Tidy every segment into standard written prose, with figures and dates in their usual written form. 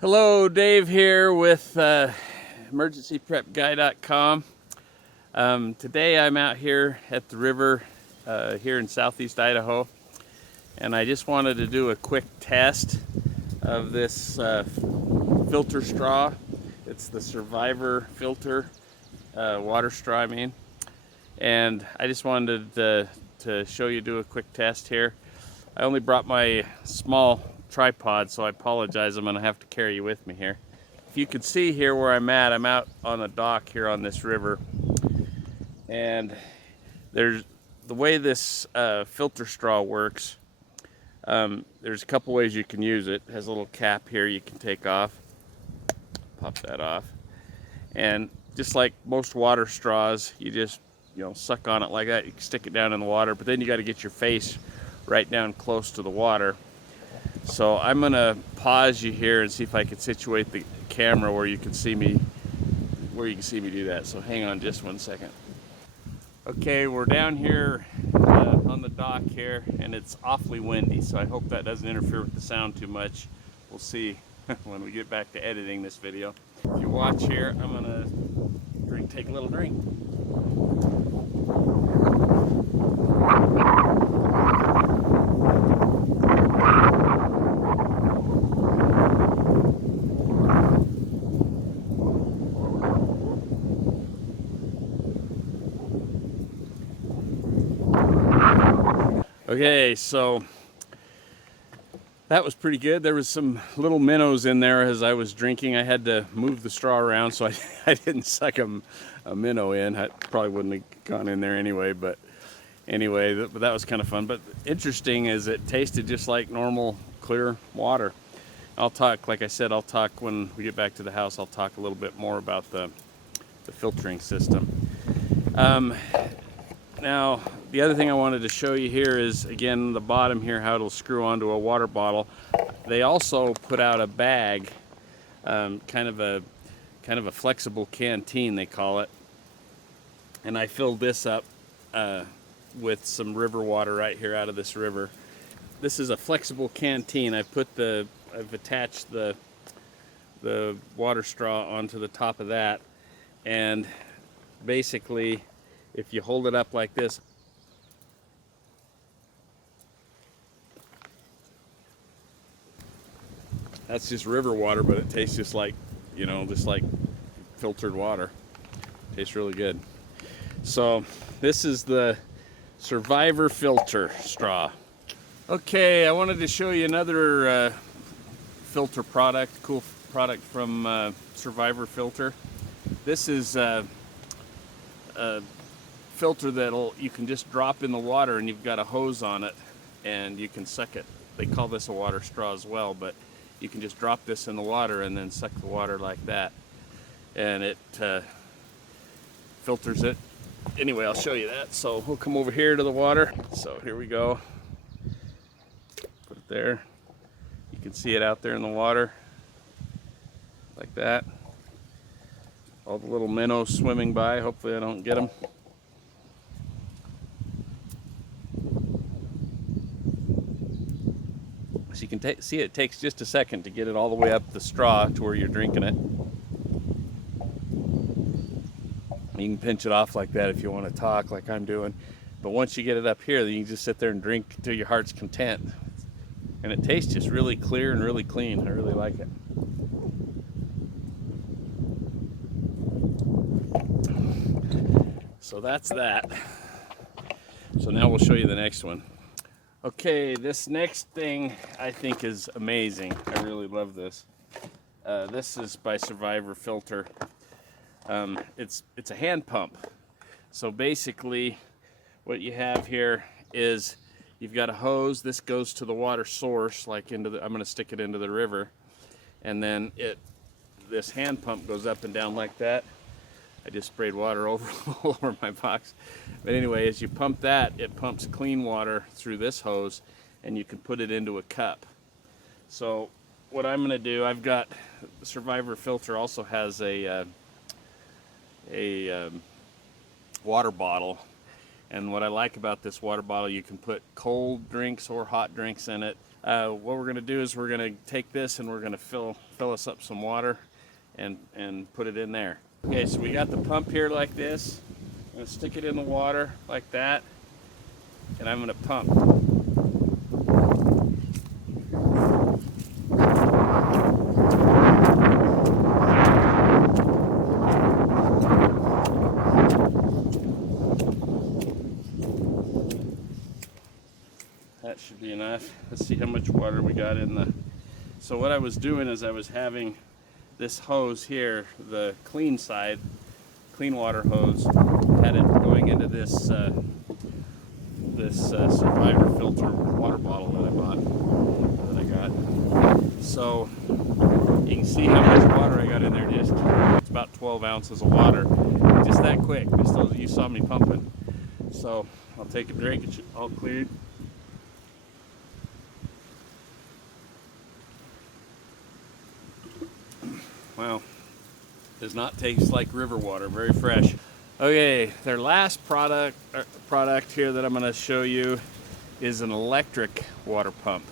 Hello, Dave here with emergencyprepguy.com. Today I'm out here at the river here in southeast Idaho, and I just wanted to do a quick test of this filter straw. It's the Survivor filter water straw, I mean. And I just wanted to show you, do a quick test here. I only brought my small tripod, so I apologize. I'm going to have to carry you with me here. If you can see here where I'm out on a dock here on this river. And there's the way this filter straw works. There's a couple ways you can use it. It has a little cap here you can take off. Pop that off. And just like most water straws, you just suck on it like that. You can stick it down in the water, but then you got to get your face right down close to the water. So I'm gonna pause you here and see if I can situate the camera where you can see me do that. So hang on just 1 second. Okay, we're down here on the dock here, and it's awfully windy, so I hope that doesn't interfere with the sound too much. We'll see when we get back to editing this video. If you watch here, I'm gonna take a little drink. Okay, so that was pretty good. There was some little minnows in there as I was drinking. I had to move the straw around so I didn't suck a minnow in. I probably wouldn't have gone in there anyway, but anyway, that was kind of fun. But interesting is it tasted just like normal clear water. I'll talk, like I said, I'll talk when we get back to the house. I'll talk a little bit more about the filtering system. Now, the other thing I wanted to show you here is, again, the bottom here, how it'll screw onto a water bottle. They also put out a bag, kind of a flexible canteen, they call it. And I filled this up with some river water right here out of this river. This is a flexible canteen. I've attached the water straw onto the top of that, and basically, if you hold it up like this, that's just river water, but it tastes just like, just like filtered water. Tastes really good. So this is the Survivor filter straw. Okay, I wanted to show you another filter product, cool product from Survivor filter. This is a filter you can just drop in the water, and you've got a hose on it and you can suck it. They call this a water straw as well, but you can just drop this in the water and then suck the water like that, and it filters it. Anyway, I'll show you that. So we'll come over here to the water. So here we go. Put it there. You can see it out there in the water like that. All the little minnows swimming by. Hopefully I don't get them. So you can see it takes just a second to get it all the way up the straw to where you're drinking it. You can pinch it off like that if you want to talk like I'm doing. But once you get it up here, then you can just sit there and drink to your heart's content. And it tastes just really clear and really clean. I really like it. So that's that. So now we'll show you the next one. Okay, this next thing I think is amazing. I really love this. This is by Survivor Filter. It's a hand pump. So basically, what you have here is you've got a hose. This goes to the water source, like I'm going to stick it into the river, and then this hand pump goes up and down like that. I just sprayed water all over my box. But anyway, as you pump that, it pumps clean water through this hose, and you can put it into a cup. So what I'm going to do, I've got the Survivor filter also has a water bottle. And what I like about this water bottle, you can put cold drinks or hot drinks in it, what we're going to do is we're going to take this and we're going to fill us up some water and put it in there. Okay, so we got the pump here like this. I'm going to stick it in the water like that, and I'm going to pump. That should be enough. Let's see how much water we got in the... So what I was doing is I was having this hose here, the clean side, clean water hose, had it going into this Survivor filter water bottle that I got. So you can see how much water I got in there. Just it's about 12 ounces of water, just that quick. You saw me pumping. So I'll take a drink. It's all cleared. Wow, does not taste like river water, very fresh. Okay, their last product here that I'm going to show you is an electric water pump.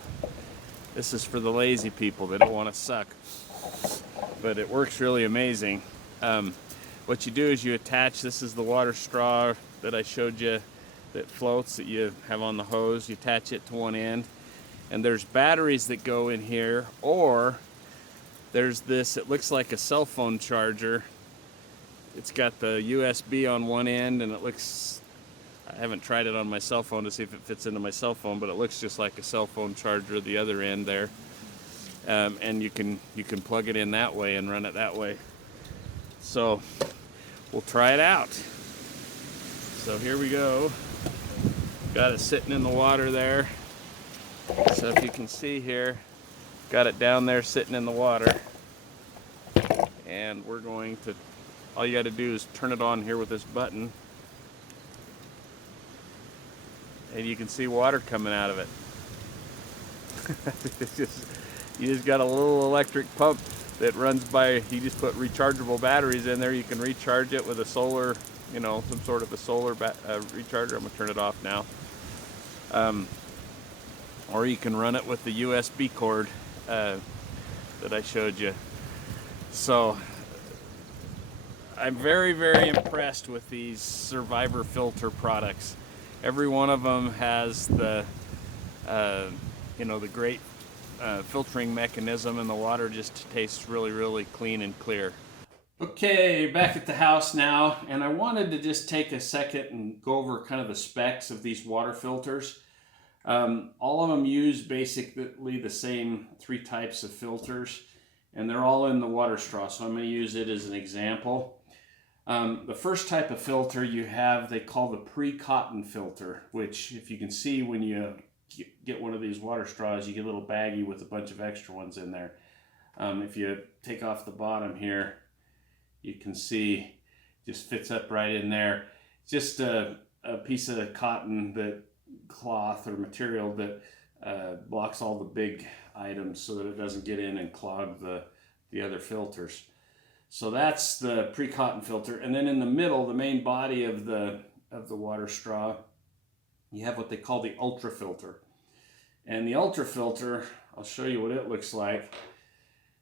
This is for the lazy people. They don't want to suck, but it works really amazing. What you do is you attach, this is the water straw that I showed you that floats that you have on the hose. You attach it to one end, and there's batteries that go in here, or there's this, it looks like a cell phone charger. It's got the USB on one end, and it looks, I haven't tried it on my cell phone to see if it fits into my cell phone, but it looks just like a cell phone charger the other end there. And you can plug it in that way and run it that way. So we'll try it out. So here we go. Got it sitting in the water there. So if you can see here, got it down there sitting in the water, and we're going to, all you got to do is turn it on here with this button, and you can see water coming out of it. You just got a little electric pump that runs by, you just put rechargeable batteries in there. You can recharge it with a solar, some sort of a solar recharger. I'm going to turn it off now. Or you can run it with the USB cord that I showed you. So I'm very, very impressed with these Survivor filter products. Every one of them has the the great filtering mechanism, and the water just tastes really, really clean and clear. Okay, back at the house now, and I wanted to just take a second and go over kind of the specs of these water filters. All of them use basically the same three types of filters, and they're all in the water straw, so I'm going to use it as an example. The first type of filter you have, they call the pre-cotton filter, which if you can see when you get one of these water straws, you get a little baggie with a bunch of extra ones in there. If you take off the bottom here, you can see it just fits up right in there. It's just a piece of cotton, that cloth or material that blocks all the big items so that it doesn't get in and clog the other filters. So that's the pre-cotton filter. And then in the middle, the main body of the water straw, you have what they call the ultra filter. And the ultra filter, I'll show you what it looks like.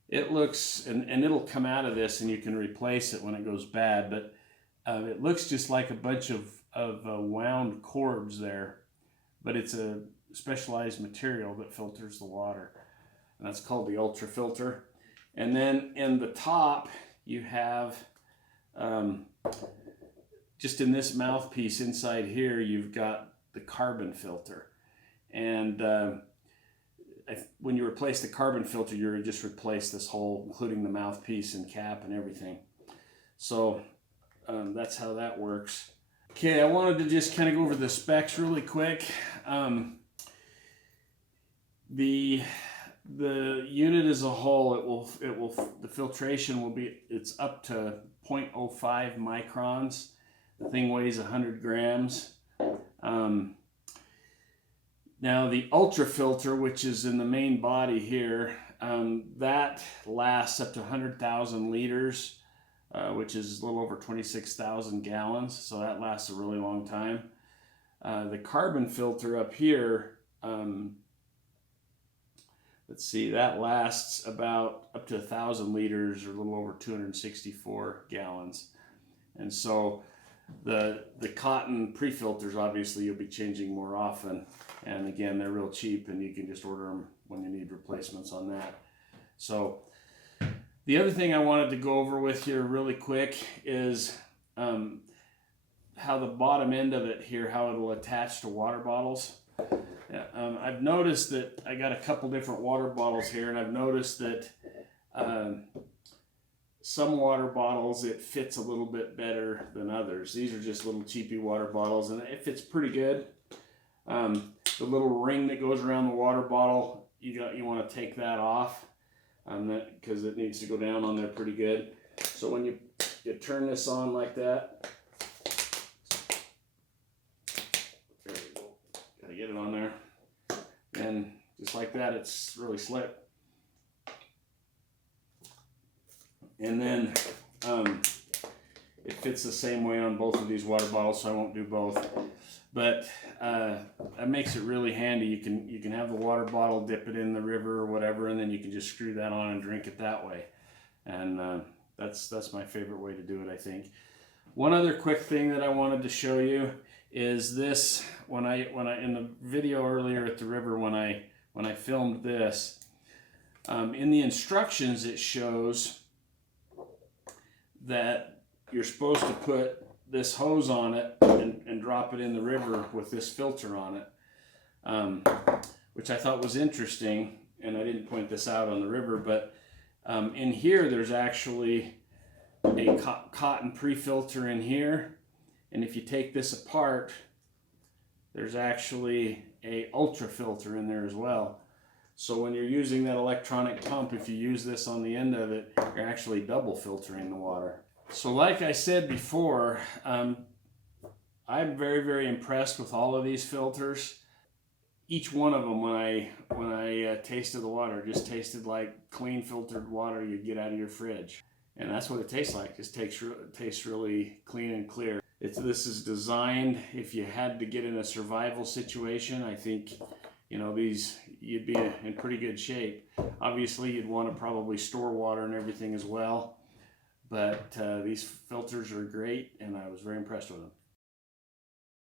It looks, and it'll come out of this and you can replace it when it goes bad, but it looks just like a bunch of wound cords there, but it's a specialized material that filters the water, and that's called the ultra filter. And then in the top you have just in this mouthpiece inside here, you've got the carbon filter. And when you replace the carbon filter, you just replace this whole, including the mouthpiece and cap and everything. So that's how that works. Okay, I wanted to just kind of go over the specs really quick. The unit as a whole, the filtration will be, it's up to 0.05 microns. The thing weighs 100 grams. Now the ultra filter, which is in the main body here, that lasts up to 100,000 liters, which is a little over 26,000 gallons. So that lasts a really long time. The carbon filter up here let's see, that lasts about up to 1,000 liters or a little over 264 gallons. And so the cotton pre-filters, obviously you'll be changing more often, and again, they're real cheap and you can just order them when you need replacements on that. So the other thing I wanted to go over with you really quick is how the bottom end of it here, how it'll attach to water bottles. I've noticed that I got a couple different water bottles here, and I've noticed that some water bottles, it fits a little bit better than others. These are just little cheapy water bottles, and it fits pretty good. The little ring that goes around the water bottle, you want to take that off, because it needs to go down on there pretty good. So when you turn this on like that, there you go. Gotta get it on there, and just like that, it's really slick. And then it fits the same way on both of these water bottles, so I won't do both. But that makes it really handy. You can have the water bottle, dip it in the river or whatever, and then you can just screw that on and drink it that way. And that's my favorite way to do it, I think. One other quick thing that I wanted to show you is this. When I in the video earlier at the river, when I filmed this, in the instructions it shows that you're supposed to put this hose on it and drop it in the river with this filter on it, which I thought was interesting, and I didn't point this out on the river, but in here there's actually a cotton pre-filter in here, and if you take this apart, there's actually a ultra filter in there as well. So when you're using that electronic pump, if you use this on the end of it, you're actually double filtering the water. So like I said before, I'm very, very impressed with all of these filters. Each one of them, when I tasted the water, just tasted like clean filtered water you'd get out of your fridge. And that's what it tastes like. It tastes really clean and clear. This is designed, if you had to get in a survival situation, I think, you'd be in pretty good shape. Obviously, you'd want to probably store water and everything as well. But these filters are great, and I was very impressed with them.